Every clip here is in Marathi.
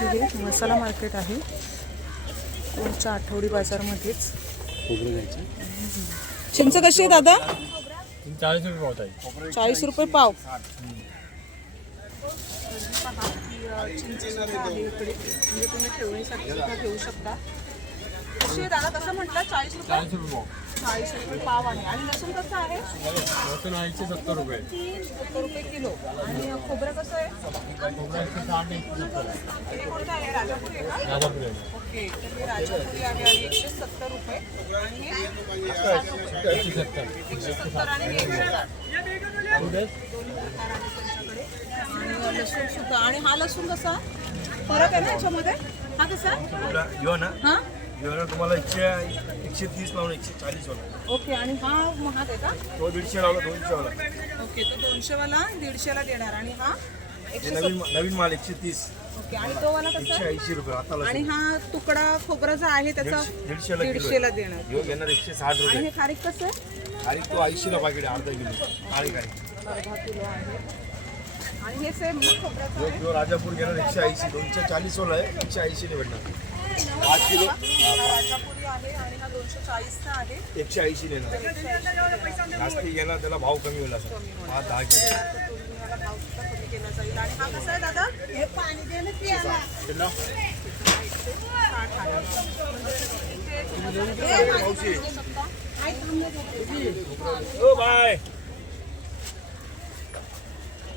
हे हे मसाला मार्केट आहे. कोणच्या आठवडी बाजारमध्येच. चिंच कशी आहे दादा? चाळीस रुपये पावत आहे चाळीस रुपये पाव. तुम्ही ठेवणीसाठी सुद्धा घेऊ शकता कशी आहे दादा कसं म्हटलं चाळीस रुपये चाळीस रुपये पाव आहे आणि लसूण कसं आहे? लसूण आहे एकशे सत्तर रुपये. सत्तर रुपये किलो. आणि खोबरं कसं आहे? खोबरा एकशे साठ एकशे सत्तर हे कोणतं आहे? राजापुरी आहे का? राजापुरी आहे. ओके. तर हे राजापुरी आहे आणि एकशे सत्तर रुपये. आणि हे एकशे सत्तर. एकशे सत्तर. आणि हे एकशे साठ. कुठे दोन प्रकार आहेत त्यांच्याकडे आणि लसूण सुद्धा. आणि हा लसूण कसा? फरक आहे ना याच्यामध्ये? हा कसा? यो ना. हा? यो ना तुम्हाला एकशे एकशे तीस लावून एकशे चाळीस वाला ओके आणि हा महाग आहे का? तो दीडशे लावला दोनशे वाला ओके तो दोनशेवाला दीडशेला देणार. आणि हा हे एकशे नवीन नवीन माल एकशे तीस ओके आणि तो वाला कसा? एकशे ऐंशी रुपये आणि हा तुकडा खोबरा जो आहे त्याचा दीडशे- दीडशेला किलो दीडशेला देणार. आहे. ह्यो घेणार एकशे साठ आणि रुपये हे खारीक कसं आहे? आणि तो ऐंशीला पाकिट आहे अर्धा किलो. काळी काळी अर्धा किलो आहे. आणि हे सेम ना खोबऱ्याचं आहे? राजापूर घेणार एकशे ऐंशी दोनशे चाळीस वाला आहे एकशे ऐंशीने भेटणार. पाच किलो आणि हा दोनशे चाळीसचा आहे एकशे ऐंशी देणार जास्ती घेणार त्याला भाव कमी होईल असं हा दहा किलो तर भाव सुद्धा कमी केला जाईल आणि हा कसा आहे दादा हे पाणी दे ना पियाला. साठ आहे. म्हणजे हे मावशी शकता. ओ बाय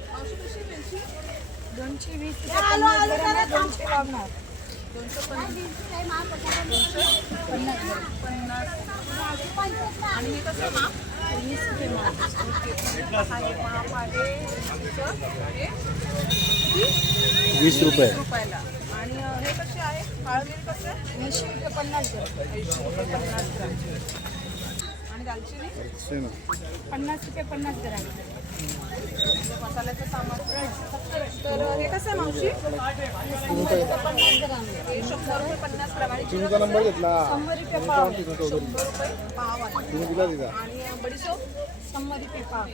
मावशी कशी आहे मिरची? दोनशे वीस रुपये पन्नास ग्राम आहे, दोनशे लावणार आणि हे कसं माप वीस रुपये. माल. हा माप आहे वीस रुपये रुपयाला. आणि हे कसे आहे काळमिरी कसं? आहे ऐंशी रुपये पन्नास ग्राम. ऐंशी रुपये पन्नास ग्राम. दालचिनी. पन्नास रुपये पन्नास ग्राम. मसाल्याचं सामान. तर हे कसं आहे मावशी? पन्नास ग्राम हे शंभर रुपये पन्नास ग्राम आणि जिरं नंबर घेतला शंभर रुपये पाव शंभर रुपये पाव आहे आणि बडीशोप? शंभर रुपये पाव. आहे?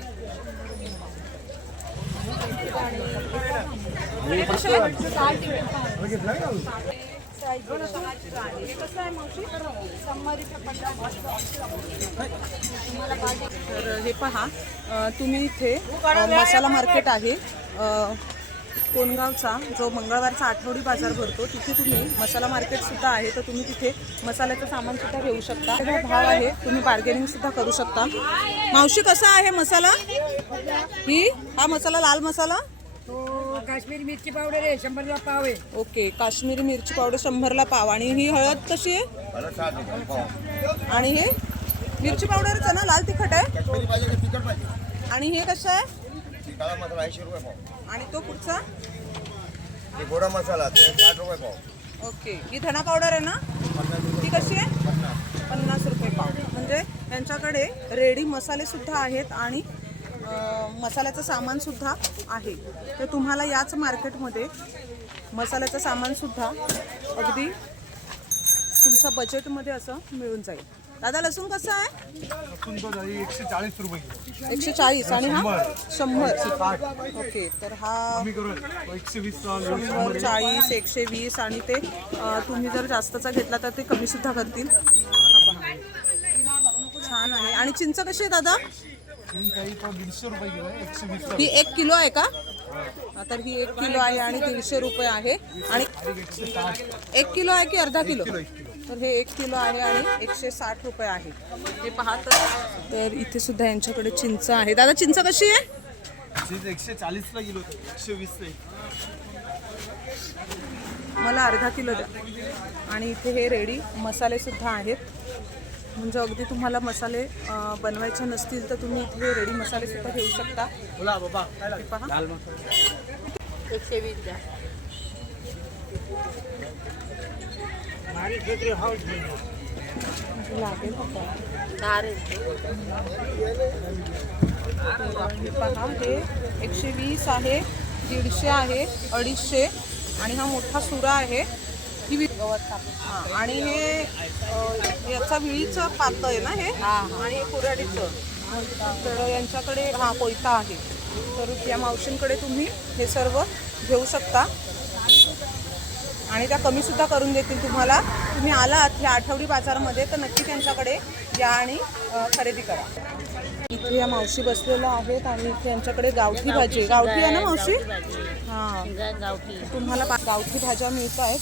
साठ रुपये पाव. हे तर हे पहा तुम्ही इथे मसाला मार्केट आहे. कोणगावचा जो मंगळवारचा आठवडी बाजार भरतो तिथे तुम्ही मसाला मार्केट सुद्धा आहे तर तुम्ही तिथे मसाल्याचं सामान सुद्धा घेऊ शकता. भाव आहे तुम्ही बार्गेनिंग सुद्धा करू शकता. मावशी कसा आहे मसाला? ही हा मसाला लाल मसाला? काश्मीरी मिरची पावडर आहे शंभर रुपये पाव आहे. ओके काश्मीरी मिरची पावडर शंभरला पाव. आणि ही हळद कशी आहे? आणि हे मिरची पावडरच आहे? ना लाल तिखट आहे आणि हे कसं आहे? काळा मसाला ऐंशी रुपये पाव. आणि तो पुढचा? ते गोडा मसाला ते साठ रुपये पाव. ओके ही धना पावडर आहे ना? ती कशी आहे? पन्नास. रुपये पाव. म्हणजे यांच्याकडे रेडी मसाले सुद्धा आहेत आणि मसाल्याचं सामान सुद्धा आहे. तर तुम्हाला याच मार्केटमध्ये मसाल्याचं सामान सुद्धा अगदी तुमच्या बजेटमध्ये असं मिळून जाईल. दादा लसूण कसं आहे? एकशे चाळीस रुपये एकशे चाळीस. आणि हा? शंभर. ओके तर हा शंभर. चाळीस एकशे वीस आणि ते तुम्ही जर जास्तचा घेतला तर ते कमी सुद्धा करतील. हा पहा. छान आहे. आणि चिंच कशी आहे दादा? ही एक किलो आहे का? तर ही एक किलो आहे आणि दीडशे रुपये आहे. आणि एक किलो आहे की अर्धा किलो? तर हे एक किलो आहे आणि एकशे साठ रुपये आहे. हे पाहत तर इथे सुद्धा यांच्याकडे चिंच आहे. दादा चिंच कशी आहे? एकशे चाळीसला किलो एकशे वीस मला अर्धा किलो द्या. आणि इथे हे रेडी मसाले सुद्धा आहेत. म्हणजे अगदी तुम्हाला मसाले बनवायचे नसतील तर तुम्ही इथे रेडी मसाले सुद्धा घेऊ शकता. बोला बाबा हे पहा. एकशे वीस द्या. लागेल हे पहा हे एकशे वीस आहे दीडशे आहे अडीचशे आणि हा मोठा सुरा आहे. ही आणि हे याचा विळीचं पातं आहे ना हे? आणि हे कुऱ्हाडीचं. तर यांच्याकडे हा कोयता आहे. तर या मावशींकडे तुम्ही हे सर्व घेऊ शकता. आणि त्या कमीसुद्धा करून देतील तुम्हाला. तुम्ही आलात ह्या आठवडी बाजारामध्ये तर नक्की त्यांच्याकडे या आणि खरेदी करा. इथे या मावशी बसलेल्या आहेत आणि इथे यांच्याकडे गावठी भाजी. गावठी आहे ना मावशी? हां. गावठी. तुम्हाला गावठी भाज्या मिळत आहेत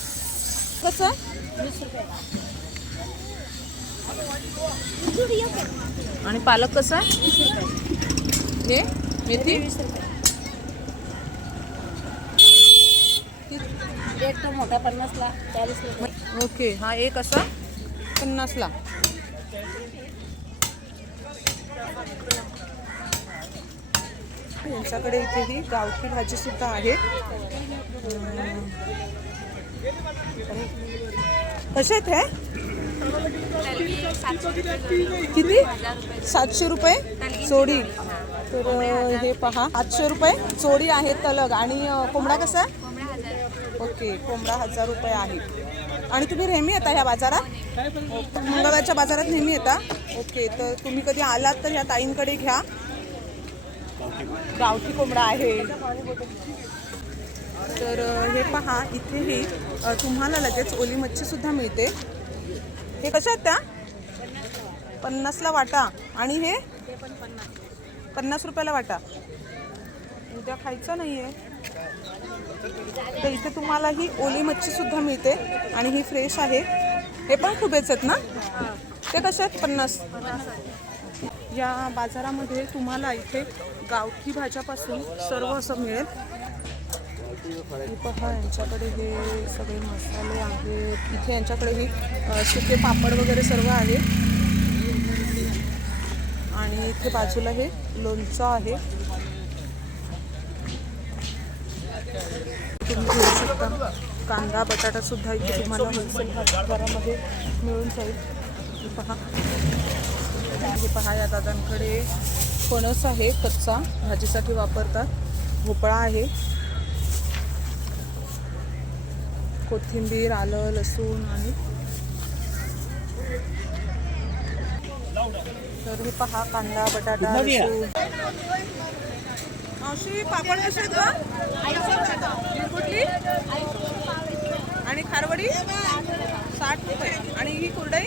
कसं? आणि पालक कसं? हे? मेथी? एक तो मोठा पन्नासला चाळीस ओके हा एक असा पन्नासला. यांच्याकडे इथे ही गावठी भाजी सुद्धा आहे. कसे आहेत हे? किती? सातशे रुपये चोडी तर हे पहा. आठशे रुपये चोडी आहे तलग. आणि कोंबडा कसा ओके कोंबडा हजार रुपये आहे. आणि तुम्ही नेहमी येता ह्या बाजारात? मंगळवारच्या बाजारात नेहमी येता? ओके तर तुम्ही कधी आलात तर ह्या ताईंकडे घ्या. गावठी कोंबडा आहे. तर हे पहा इथेही तुम्हाला लगेच ओली मच्छीसुद्धा मिळते. हे कशा आहेत त्या? पन्नासला वाटा. आणि हे? पन्नास रुपयाला वाटा. उद्या खायचं नाही आहे तर इथे तुम्हाला ही ओली मच्छीसुद्धा मिळते. आणि ही फ्रेश आहे. हे पण खूपच आहेत ना? ते कसे आहेत? पन्नास. या बाजारामध्ये तुम्हाला इथे गावठी भाज्यापासून सर्व असं मिळेल. हे पहा यांच्याकडे हे सगळे मसाले आहेत. इथे यांच्याकडे ही सुके पापड वगैरे सर्व आहे. आणि इथे बाजूला हे लोणचं आहे. तुम्ही घेऊ शकता. कांदा बटाटा सुद्धा इथे तुम्हाला होलसेल बाजारामध्ये मिळून जाईल. पहा. हे पहा या दादांकडे फणस आहे कच्चा. भाजीसाठी वापरतात. भोपळा आहे. कोथिंबीर आलं लसूण आणि तर हे पहा कांदा बटाटा लसूण. मावशी पापड कसे कुठली? आणि खारवडी? साठ रुपये. आणि ही कुरडई?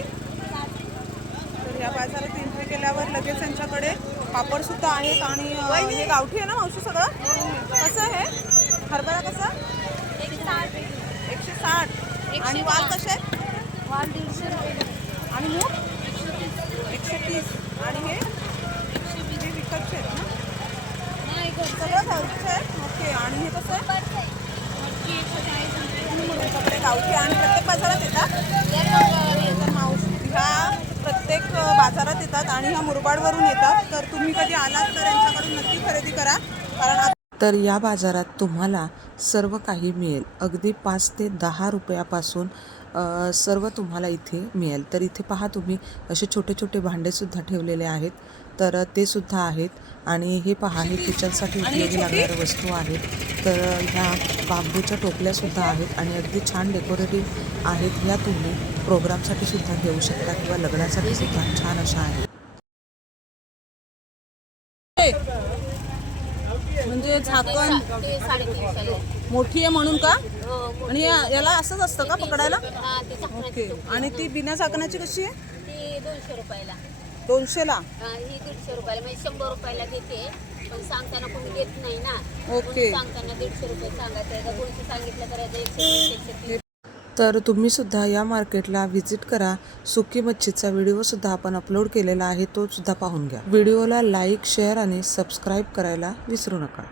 तर या बाजारात एंट्री केल्यावर लगेच त्यांच्याकडे पापड सुद्धा आहेत आणि हे गावठी आहे ना मावशी सगळं? कसं आहे? हरभरा कसा एकशे साठ आणि वाल कसे? आहेत वाल दीडशे आणि मूग? एकशे तीस. आणि हे? हे विकतचे आहेत ना. सगळं घरचे आहेत? ओके. आणि हे कसं आहे. त्यांच्याकडे गावठी आणि प्रत्येक बाजारात येतात? मावशी ह्या प्रत्येक बाजारात येतात आणि ह्या मुरबाडवरून येतात. तर तुम्ही कधी आलात तर यांच्याकडून नक्की खरेदी करा. कारण आता तर या बाजारात तुम्हाला सर्व काही मिळेल. अगदी पाच ते दहा रुपयापासून सर्व तुम्हाला इथे मिळेल. तर इथे पहा तुम्ही असे छोटे छोटे भांडेसुद्धा ठेवलेले आहेत. तर ते सुद्धा आहेत. आणि हे पहा हे किचनसाठी उपयोगी लागणाऱ्या वस्तू आहेत. तर ह्या बांबूच्या टोपल्यासुद्धा आहेत आणि अगदी छान डेकोरेटिव्ह आहेत. ह्या तुम्ही प्रोग्रामसाठी सुद्धा घेऊ शकता किंवा लग्नासाठी सुद्धा छान अशा आहेत. म्हणजे झाकण ते साडेतीनशेला आहे. मोठी आहे म्हणून का हो. आणि या- याला असंच असतं का पकडायला हा, ते ओके. आणि ती बिना झाकणाची कशी आहे ती दोनशे रुपयाला दोनशेला हा, ही दीडशे रुपयाला म्हणजे शंभर रुपयाला देते पण सांगताना कोणी देत नाही ना ओके. म्हणून सांगताना दीडशे रुपये सांगायचं एकदा दोनशे सांगितलं तर एकदा एकशे वीस, एकशे तीस. तर तुम्ही सुद्धा या मार्केटला व्हिजिट करा. सुकी मच्छीचा व्हिडिओसुद्धा आपण अपलोड केलेला आहे तो सुद्धा पाहून घ्या. व्हिडिओला लाईक शेअर आणि सबस्क्राईब करायला विसरू नका.